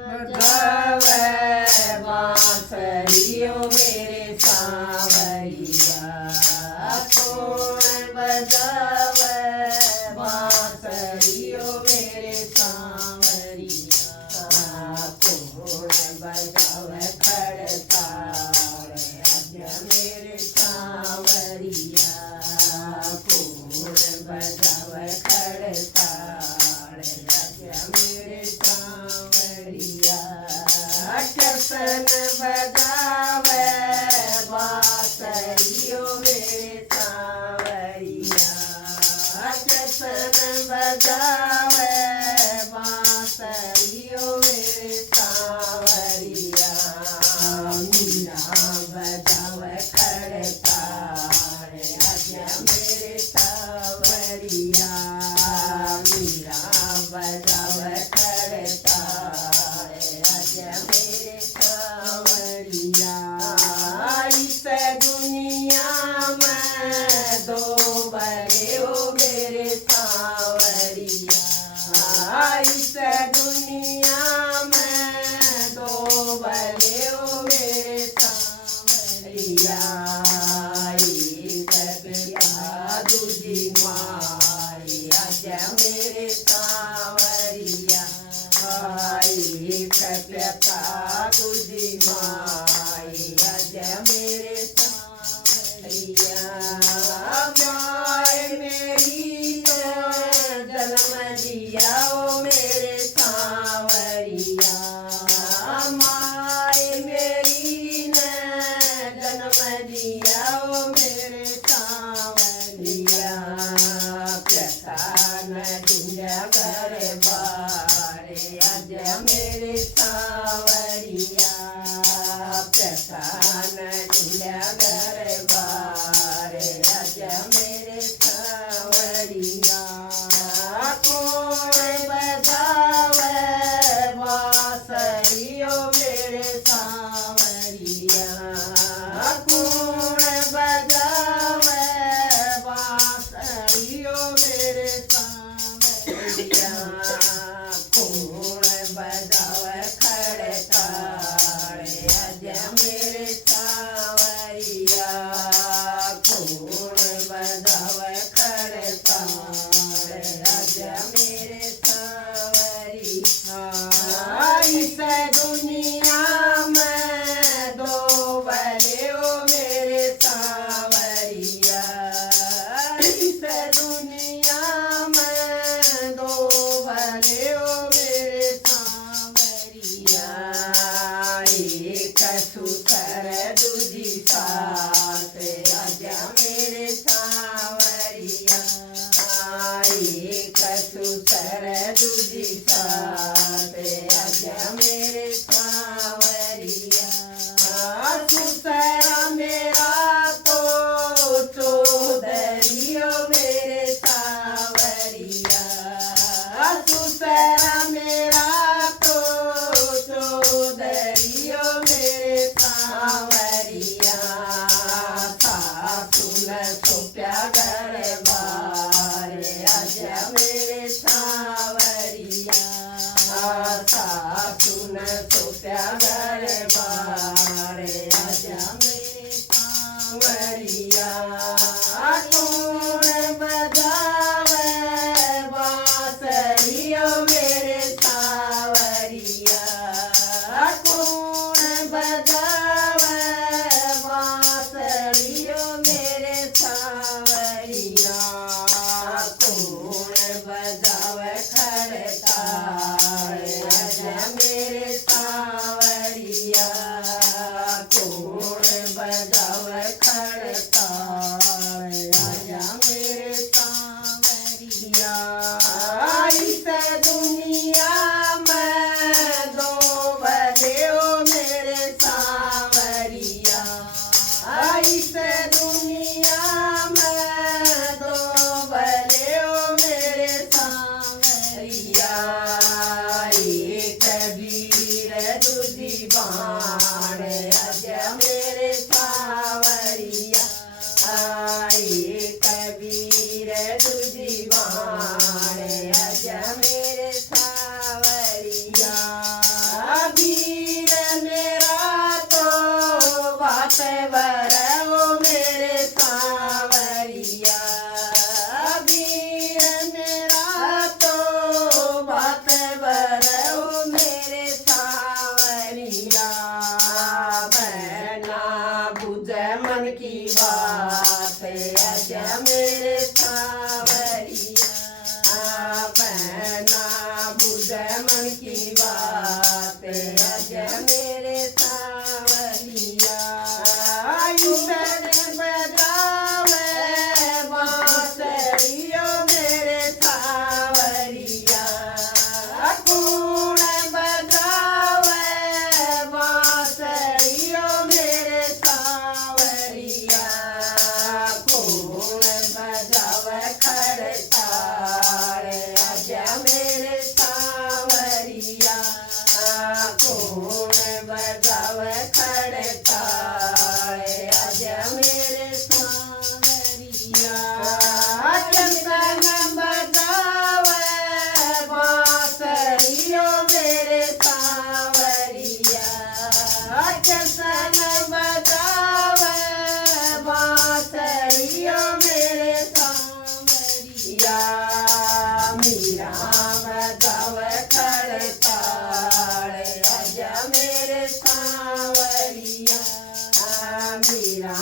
बजावे बांसुरियो मेरे सांवरिया कौन बजावे बांसुरियो मेरे सांवरिया कौन बजावे खड़ताल अज मेरे सांवरिया कौन बजावे खड़ताल अज मेरे सांवरिया कृष्ण बजावे बांसुरियो मेरे सांवरिया कृष्ण बजावे बांसुरियो मेरे सांवरिया मीरा बजावे खड़ताल अज मेरे सांवरिया मीरा बजावे खड़ताल अज मेरे सांवरिया इस दुनिया में दो बड़े हो मेरे सांवरिया इस दुनिया में दो बड़े हो मेरे सांवरिया एक पिता दूजी माई अज मेरे सांवरिया एक पिता दूजी माई अज मेरे सांवरिया माय मेरी ने जन्म दिया ओ मेरे सांवरिया माय मेरी ने जन्म दिया ओ मेरे सांवरिया पिता न ढूंढा घर बारे अज मेरे सांवरिया पिता न ढूंढा घर बारे अज मेरे सांवरिया कौन बजावे बांसुरियो मेरे सांवरिया कौन बजावे बांसुरियो मेरे सांवरिया कौन बजावे खड़ताल अज मेरे सांवरिया कौन बजावे खड़ताल अज मेरे सांवरिया इस दुनिया में दो बड़े हो मेरे सांवरिया इस दुनिया में दो बड़े हो मेरे सांवरिया एक सुतर दूजी सास अज मेरे सांवरिया एक सुतर दूजी सास अज मेरे सांवरिया सुतरा मेरा तो चौधरियो मेरे सांवरिया सुतरा मेरा तो चौधरियो मेरे सांवरिया सासु न सोप्या घर बारे अज मेरे सांवरिया सासु न सोप्या घर बारे अज मेरे सांवरिया कौन बजावे बांसुरियो मेरे सांवरिया कौन बजावे बांसुरियो मेरे सांवरिया कौन बजावे खड़ताल अज मेरे सांवरिया कौन बजावे खड़ताल अज मेरे सांवरिया इस दुनिया में दो बड़े हो मेरे सांवरिया इस दुनिया में दो बड़े हो मेरे सांवरिया एक वीर दूजी बाण अज मेरे सांवरिया एक वीर दूजी बाण अज मेरे सांवरिया की बात अज मेरे सांवरिया ईसन बजावे बांसुरियो मेरे सांवरिया कौन बजावे बांसुरियो मेरे सांवरिया कौन बजावे खड़ताल अज मेरे सांवरिया कौन बजावे खड़ताल अज मेरे सांवरिया चंदन बजावे बांसुरियो मेरे सांवरिया चंदन बजावे बांसुरियो मेरे सांवरिया मीरा बजावे खड़ताल अज मेरे सांवरिया मीरा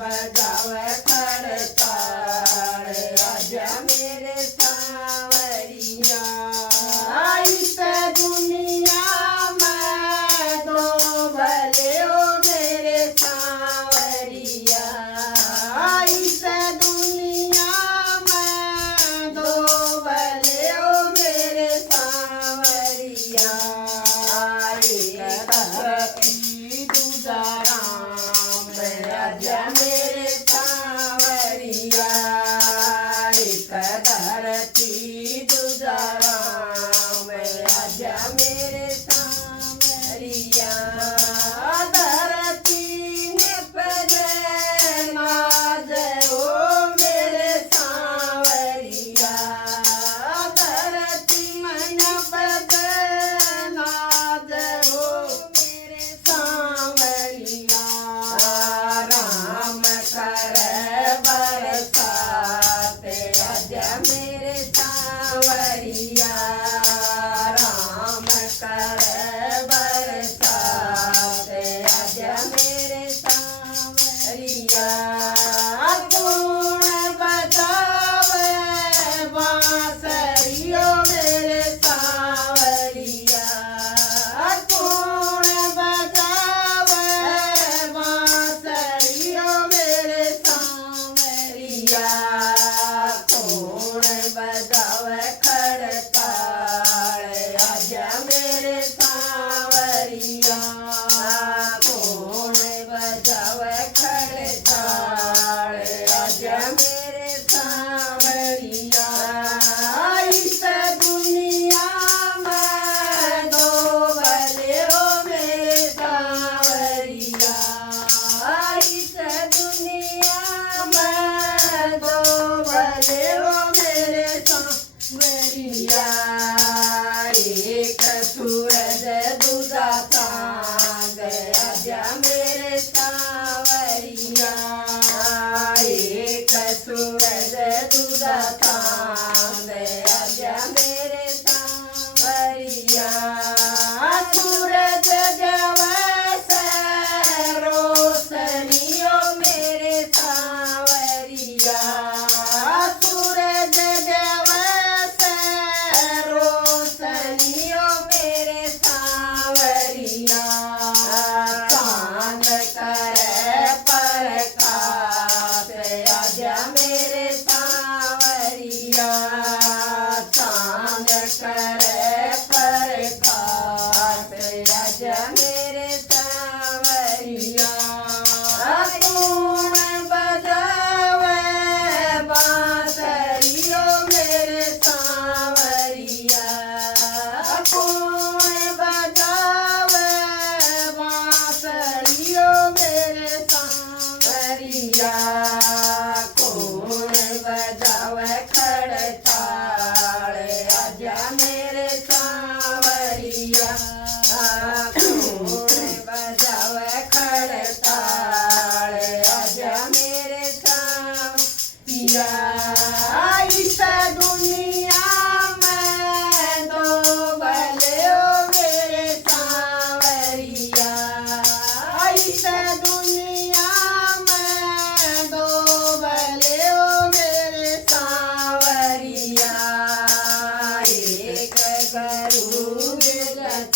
बजावे खड़ताल अज मेरे सांवरिया इस दुनिया में दो भले हो मेरे सांवरिया इस दुनिया में दो भले हो मेरे सांवरिया एक धरती दूजा राम अज मेरे सांवरिया एक धरती दूजा राम अज मेरे सांवरिया धरती ने पजे नाज हो मेरे सांवरिया धरती मन पजे नाज हो मेरे सांवरिया राम करे बरसात अज मेरे सांवरिया राम करे बरसात अज मेरे सांवरिया कौन बजावे बांसुरियो मेरे सांवरिया कौन बजावे बांसुरियो मेरे सांवरिया कौन बजावे खड़ताल अज मेरे सांवरिया कौन बजावे खड़ताल अज मेरे सांवरिया इस दुनिया में दो भले हो मेरे सांवरिया इस दुनिया में दो भले हो मेरे सांवरिया एक सूरज दूजा चांद अज मेरे सांवरिया एक सूरज दूजा चांद अज मेरे सांवरिया सूरज जवैसे रोशनियो मेरे सांवरिया सूरज जवैसे रोशनियो मेरे सांवरिया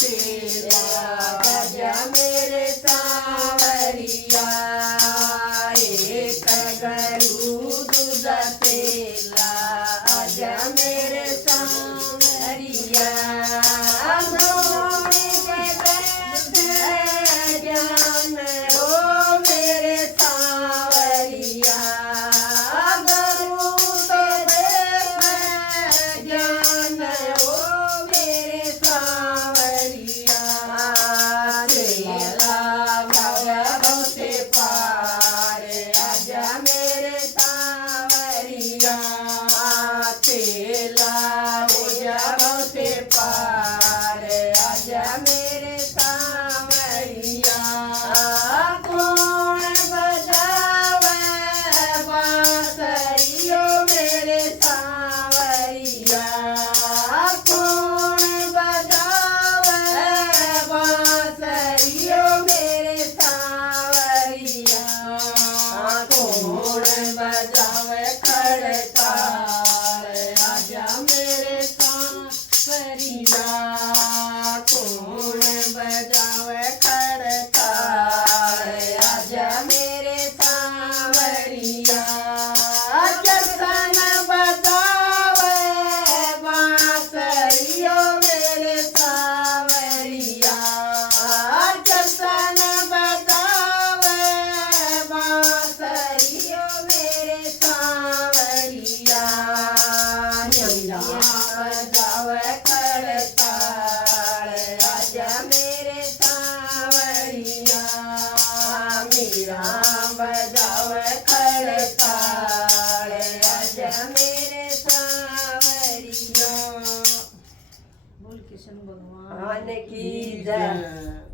चेला आजा मेरे सांवरिया एक गरू दूध तेला आजा मेरे सांवरिया नौमी के बैठे जान ओ मेरे सांवरिया गरू तो बैठे जान ओ मेरे सांवरिया चेला भव से पार आजा मेरे सांवरिया चेला भव से पार आजा मेरे सांवरिया कौन बजावे बांसुरियो मेरे सांवरिया कौन बजावे बांसुरियो मेरे सांवरिया कौन बजावे खड़ताल आजा मेरे सांवरिया कौन बजावे खड़ताल आजा मेरे सांवरिया जसन बजावे बांसुरियो मेरे सांवरिया जसन बजावे बांसुरियो मेरे सांवरिया मीरा बजावे खड़ताल आजा मेरे सांवरिया मीरा बजावे खड़ताल आजा मेरे सांवरिया। बोल कृष्ण भगवान की जय।